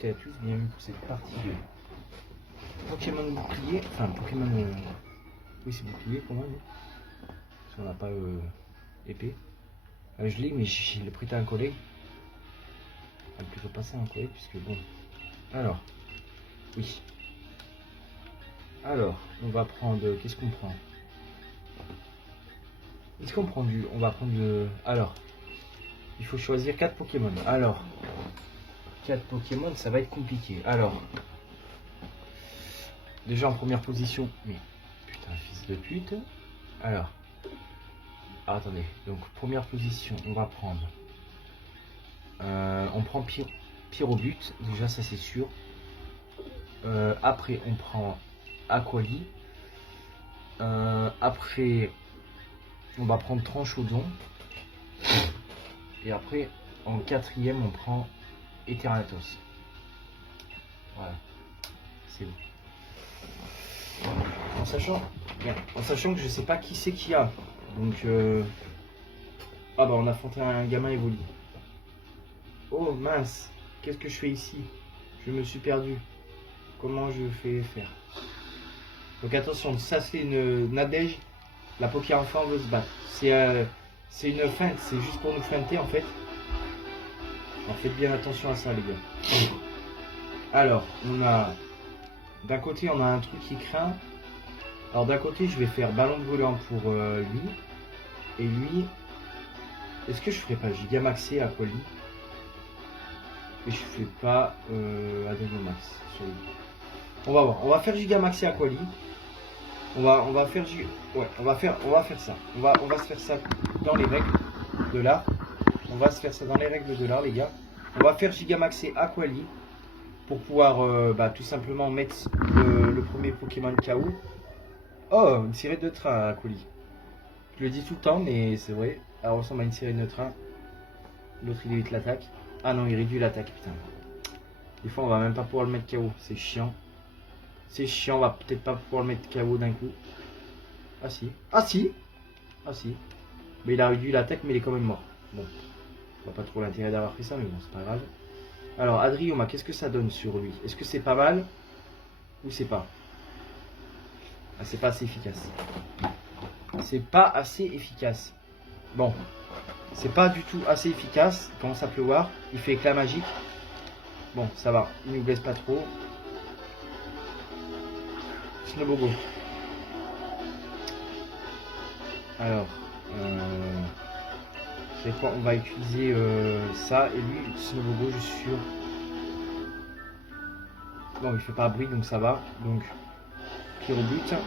toutes et à tous, bienvenue pour cette partie de Pokémon bouclier, enfin Pokémon, oui c'est bouclier pour moi, oui. Parce qu'on n'a pas épée. Je l'ai mais je l'ai prêté à un collègue, enfin plutôt passé à un collègue puisque bon, alors, oui. Alors, on va prendre, qu'est-ce qu'on prend? Est-ce qu'on prend on va prendre alors, il faut choisir 4 Pokémon, alors... 4 Pokémon, ça va être compliqué. Alors, déjà en première position, mais putain, fils de pute. Alors, attendez. Donc, première position, on va prendre. On prend Pyrobut, déjà, ça c'est sûr. Après, on prend Aquali. Après, on va prendre Tranchaudon. Et après, en quatrième, on prend Eternatus. Voilà, c'est bon. En sachant que je sais pas qui c'est qui a. Donc, ah bah on a affronté un gamin évolu. Oh mince, qu'est-ce que je fais ici? Je me suis perdu. Comment je fais faire? Donc attention, ça c'est une Nadège. La Poké-Enfant veut se battre. C'est une feinte, c'est juste pour nous feinter en fait. Alors faites bien attention à ça les gars. Alors, on a... D'un côté, on a un truc qui craint. Alors d'un côté, je vais faire ballon brûlant pour lui. Et lui... Est-ce que je ferai pas Gigamaxé Aquali? Et je fais pas Adrenomax sur lui. On va voir. On va faire Gigamaxé Aquali. On va faire... Ouais, on va faire ça. On va se faire ça dans les règles de l'art. On va se faire ça dans les règles de l'art, les gars. On va faire Gigamaxé Aquali. Pour pouvoir tout simplement mettre le premier Pokémon KO. Oh, une sirène de train à Aquali. Je le dis tout le temps, mais c'est vrai. Elle ressemble à une sirène de train. L'autre il évite l'attaque. Ah non, il réduit l'attaque, putain. Des fois on va même pas pouvoir le mettre KO. C'est chiant. C'est chiant, on va peut-être pas pouvoir le mettre KO d'un coup. Ah si. Ah si. Ah si. Mais il a réduit l'attaque, mais il est quand même mort. Bon. On voit pas trop l'intérêt d'avoir fait ça, mais bon, c'est pas grave. Alors, Adrioma, qu'est-ce que ça donne sur lui? Est-ce que c'est pas mal? Ou c'est pas? Ah, c'est pas assez efficace. C'est pas assez efficace. Bon. C'est pas du tout assez efficace. Il commence à pleuvoir. Il fait éclat magique. Bon, ça va. Il nous blesse pas trop. Snowbobo. Alors. C'est quoi? On va utiliser ça. Et lui, Snowbobo, je suis sûr. Bon, il fait pas bruit, donc ça va. Donc, Pyrobut. Putain,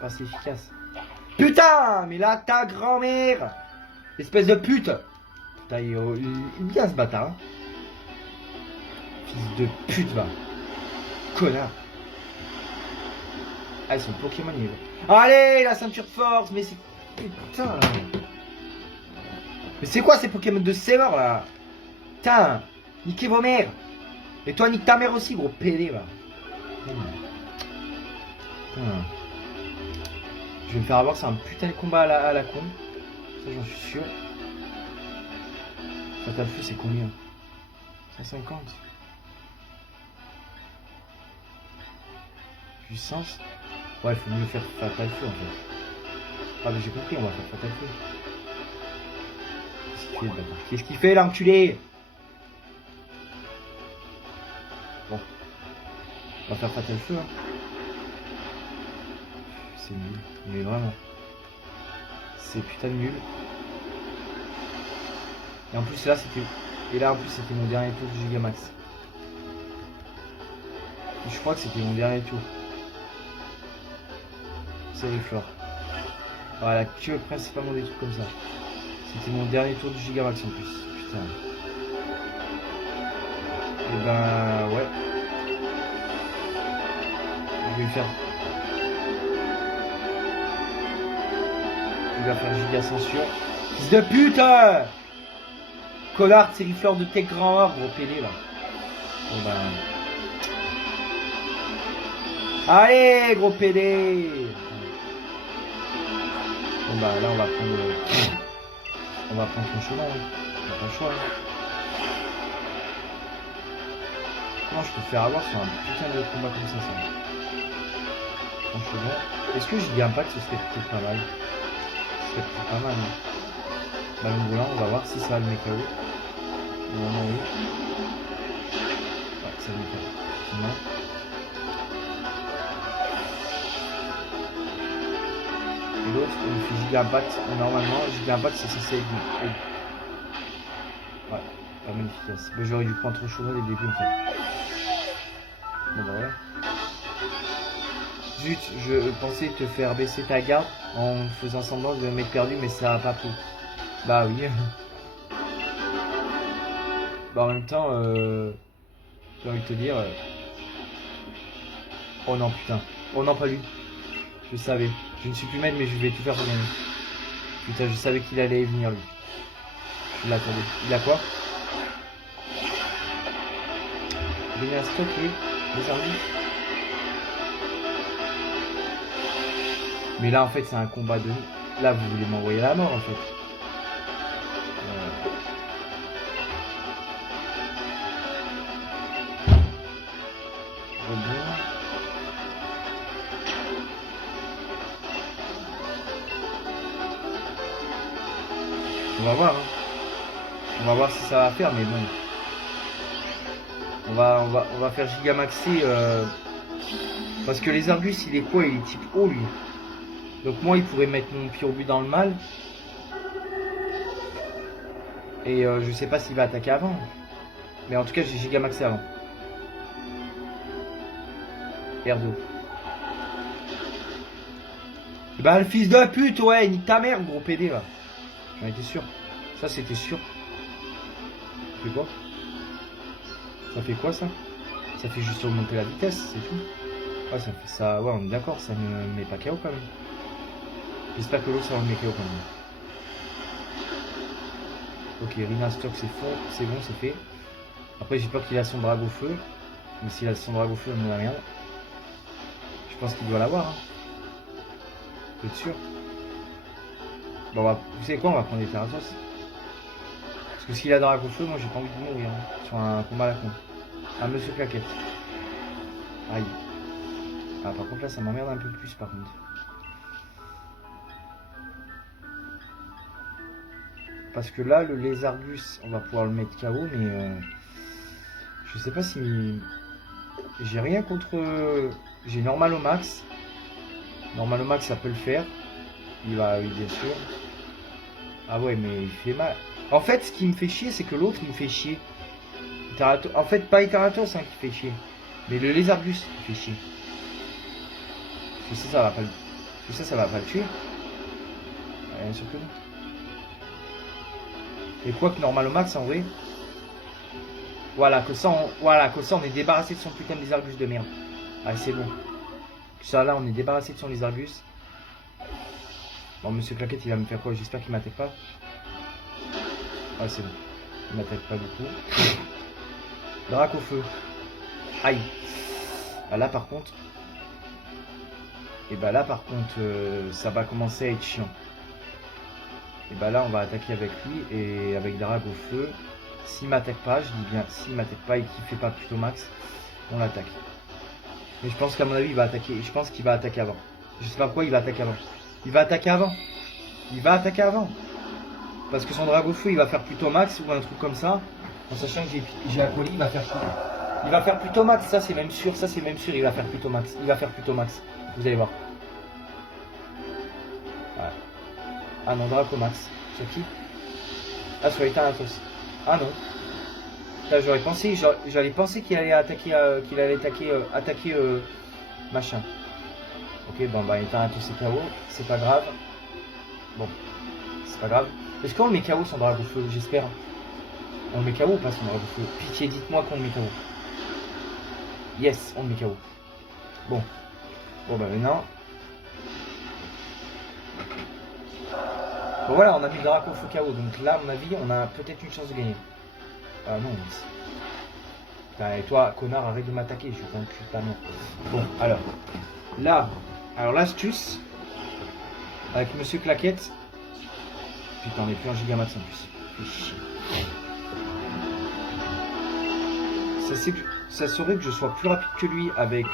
pas assez efficace. Putain, mais là, ta grand-mère! Espèce de pute! Putain, il vient se battre, hein. Fils de pute, va. Connard. Ah, son Pokémon, il est... Allez, la ceinture de force, mais c'est... Putain. Mais c'est quoi ces Pokémon de sévère, là? Putain, niquez vos mères. Et toi, nique ta mère aussi, gros PD, là. Putain. Je vais me faire avoir, c'est un putain de combat à la con. Ça, j'en suis sûr. Fatal Feu, c'est combien? 150. Puissance. Ouais, il faut mieux faire Fatal Feu, en fait. Ah, mais j'ai compris, on va faire Fatal Feu. Qu'est-ce qu'il fait, le bâtard? Qu'est-ce qu'il fait, l'enculé? Bon. On va faire Fatal Feu, hein. C'est nul, mais vraiment. C'est putain de nul. Et en plus là c'était. Et là en plus c'était mon dernier tour du Gigamax. Je crois que c'était mon dernier tour. Sériflore. Voilà, que principalement des trucs comme ça. C'était mon dernier tour du Gigamax en plus. Putain. Et ben ouais. Je vais le faire. Il va faire giga censure. Fils de pute! Connard, Sériflore de tes grands arbres, gros pédé là. Bon ben. Allez, gros pédé! Bon bah là on va prendre. On va prendre ton chemin, hein. On n'a pas le choix. Hein. Comment je peux faire avoir sur un putain de combat comme ça franchement. Est-ce que Giga Impact ce serait peut-être pas mal? Ce serait peut-être pas mal, hein. Ballon volant, on va voir si ça va le mettre KO. Normalement oui. Ouais, ça le met KO. Sinon. Et l'autre, on fait Giga Impact. Normalement, Giga Impact c'est censé être. Ouais, pas mal efficace. Mais j'aurais dû prendre trop chaud dès le début en fait. Bon bah voilà. Zut, je pensais te faire baisser ta garde en faisant semblant de m'être perdu, mais ça a pas pris. Bah oui. Bah en même temps, j'ai envie de te dire... Oh non putain. Oh non pas lui. Je savais. Je ne suis plus maître mais je vais tout faire pour gagner. Putain je savais qu'il allait venir lui. Je l'attendais. Il a quoi? Venez à stock lui. Les armes. Mais là en fait c'est un combat de... Là vous voulez m'envoyer à la mort en fait. On va voir, hein. On va voir si ça va faire, mais bon. On va faire gigamaxer parce que les Argus, il est quoi? Il est type haut, lui. Donc moi, il pourrait mettre mon Pyrobu dans le mal. Et je sais pas s'il va attaquer avant. Mais en tout cas, j'ai gigamaxé avant. R2. Bah, le fils de pute, ouais, nique ta mère, gros PD, là. J'en étais sûr. Ça, c'était sûr. Ça fait quoi? Ça fait quoi, ça? Ça fait juste augmenter la vitesse, c'est tout. Ouais, ça fait ça. Ouais, on est d'accord, ça ne met pas KO quand même. J'espère que l'autre, ça va le mettre KO quand même. Ok, Rina Stock, c'est faux. C'est bon, c'est fait. Après, j'ai peur qu'il a son drague au feu. Mais s'il a son drague au feu, on n'a rien. Je pense qu'il doit l'avoir. Hein. Vous êtes sûr? Bon, vous savez quoi? On va prendre des Teratos. Parce que s'il a drague au feu, moi j'ai pas envie de mourir. Hein, sur un combat à la con. Un monsieur claquette. Aïe. Ah, par contre, là, ça m'emmerde un peu plus, par contre. Parce que là, le Lézargus, on va pouvoir le mettre KO, mais je sais pas si... J'ai rien contre... J'ai normal au max. Normal au max, ça peut le faire. Il va, oui, bien sûr. Ah ouais, mais il fait mal. En fait, ce qui me fait chier, c'est que l'autre, il me fait chier. En fait, pas Iteratos hein, qui fait chier. Mais le Lézargus, il fait chier. Parce que ça va pas le... Parce que ça va pas le tuer. Bien sûr que non. Et quoi que normal au max, en vrai... Voilà, que ça, on est débarrassé de son putain de Lézargus de merde. Ah, c'est bon. Ça, là, on est débarrassé de son Lézargus. Bon, monsieur Claquette, il va me faire quoi? J'espère qu'il m'attaque pas. Ah, c'est bon. Il m'attaque pas beaucoup. Drac au feu. Aïe. Ah, là, par contre... Et bah là, par contre, ça va commencer à être chiant. Et bah là, on va attaquer avec lui et avec Drac au feu. S'il m'attaque pas, je dis bien, s'il m'attaque pas et qu'il fait pas plutôt max, on l'attaque. Mais je pense qu'à mon avis, il va attaquer. Je pense qu'il va attaquer avant. Je sais pas pourquoi il va attaquer avant. Il va attaquer avant. Il va attaquer avant. Parce que son dragon feu, il va faire plutôt max ou un truc comme ça. En sachant que j'ai Acoli, il va faire quoi? Il va faire plutôt max, ça c'est même sûr, il va faire plutôt max. Il va faire plutôt max. Vous allez voir. Voilà. Ah non, dragon max. Sur qui? Ah, sur les Thanatos. Ah non. Là, j'aurais pensé, j'allais penser qu'il allait attaquer, attaquer machin. Ok, bon bah étant tous ces KO, c'est pas grave. Bon, c'est pas grave. Est-ce qu'on le met KO son dragon feu? J'espère. On le met KO ou pas son dragon feu? Pitié, dites-moi qu'on le met KO. Yes, on le met KO. Bon. Bon bah maintenant. Bon voilà, on a mis le dragon feu KO. Donc là, à mon avis, on a peut-être une chance de gagner. Ah non, putain, et toi, connard, arrête de m'attaquer, je t'encule ta mère. Bon, alors l'astuce, avec Monsieur Claquette, putain, on n'est plus en gigamax en plus. ça serait que je sois plus rapide que lui avec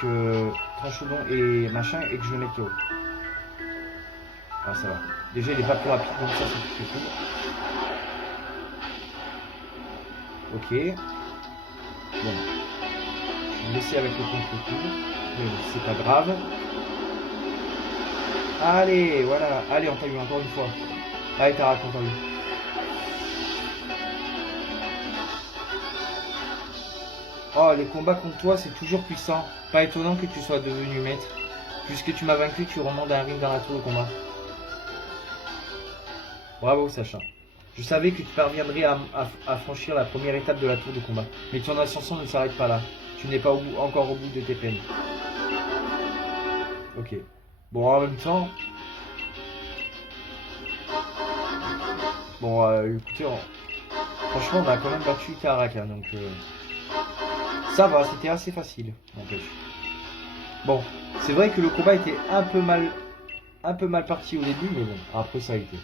Tranchodon et machin et que je le mette haut. Ah, ça va. Déjà, il est pas plus rapide, donc ça, c'est plutôt cool. Ok. Bon. Je vais me laisser avec le contre-coup. Mais c'est pas grave. Allez, voilà. Allez, on t'a eu encore une fois. Allez, t'as raconté. Oh, les combats contre toi, c'est toujours puissant. Pas étonnant que tu sois devenu maître. Puisque tu m'as vaincu, tu remontes un ring dans la tour de combat. Bravo, Sacha. Je savais que tu parviendrais à franchir la première étape de la tour de combat. Mais ton ascension ne s'arrête pas là. Tu n'es pas encore au bout de tes peines. Ok. Bon, en même temps... Bon, écoutez, franchement, on a quand même battu Karaka, donc... Ça va, c'était assez facile, n'empêche. Bon, c'est vrai que le combat était un peu mal parti au début, mais bon, après ça a été.